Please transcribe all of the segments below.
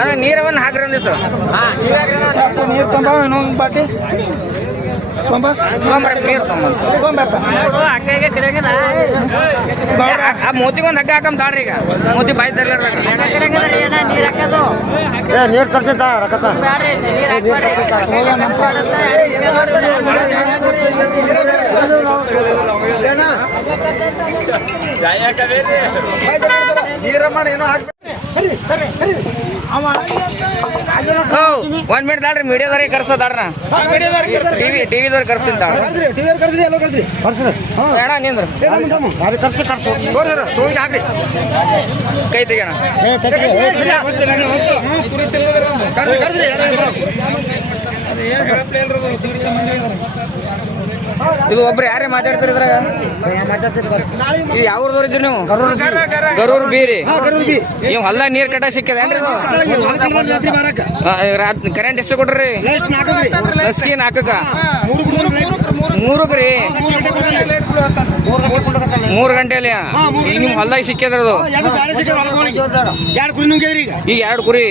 ಅದ ನೀರವನ್ನು ಹಾಕ್ರಿ ಅಂದಿತ್ತು. ನೀರು ತುಂಬ ಇನ್ನೊಂದು ಬಾಟಿ ಆ ಮೋತಿಗೊಂದು ಹಗ್ಗ ಹಾಕಮ್ ತಾಡ್ರಿ. ಈಗ ಮೋತಿ ಬಾಯಿ ತರ್ಲಾರ ನೀರು ತರ್ತಿದ್ದ ರೊಕ್ಕ ಒಂದ್ ಮಿನಿಟ್ ತಾಡ್ರಿ. ಮೀಡಿಯಾದವ್ರಿಗೆ ಕರ್ಸೋದಾಡ್ರ ಟಿವಿದವ್ರಿಗೆ ಕರ್ಸಿದ್ದ ಬೇಡ ನಿಂದ್ರು ಕೈ ತೆಗೋಣ. ಇದು ಒಬ್ರು ಯಾರೇ ಮಾತಾಡ್ತಿದ್ರ? ಯಾವ್ರದವ್ರು ಇದ್ರಿ ನೀವು? ಗರೂರ್ ಬೀರಿ. ನೀವು ಹೊಲ್ದಾಗ ನೀರ್ ಕಟ್ಟ ಸಿಕ್ಕದೇನ್ರಿ? ಕರೆಂಟ್ ಎಷ್ಟು ಕೊಟ್ರಿ? ಸ್ಕೀನ್ ಹಾಕಕ್ಕ 3 3 ಗಂಟೆಯಲ್ಲಿ ಈಗ ನಿಮ್ ಹೊಲ್ದಾಗ ಸಿಕ್ಕಿದ್ರದು. ಈಗ 2 ಕುರಿ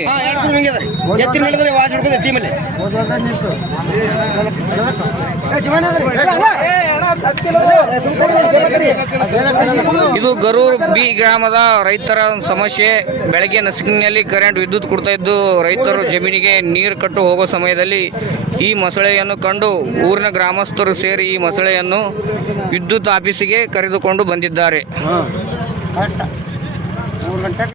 ಇದು ಗರೂರ್ ಬಿ ಗ್ರಾಮದ ರೈತರ ಸಮಸ್ಯೆ. ಬೆಳಗ್ಗೆ ನಸುಕಿನಲ್ಲಿ ಕರೆಂಟ್ ವಿದ್ಯುತ್ ಕೊಡ್ತಾ ಇದ್ದು ರೈತರು ಜಮೀನಿಗೆ ನೀರು ಕಟ್ಟು ಹೋಗೋ ಸಮಯದಲ್ಲಿ ಈ ಮೊಸಳೆಯನ್ನು ಕಂಡು ಊರಿನ ಗ್ರಾಮಸ್ಥರು ಸೇರಿ ಈ ಮೊಸಳೆಯನ್ನು ವಿದ್ಯುತ್ ಆಫೀಸಿಗೆ ಕರೆದುಕೊಂಡು ಬಂದಿದ್ದಾರೆ.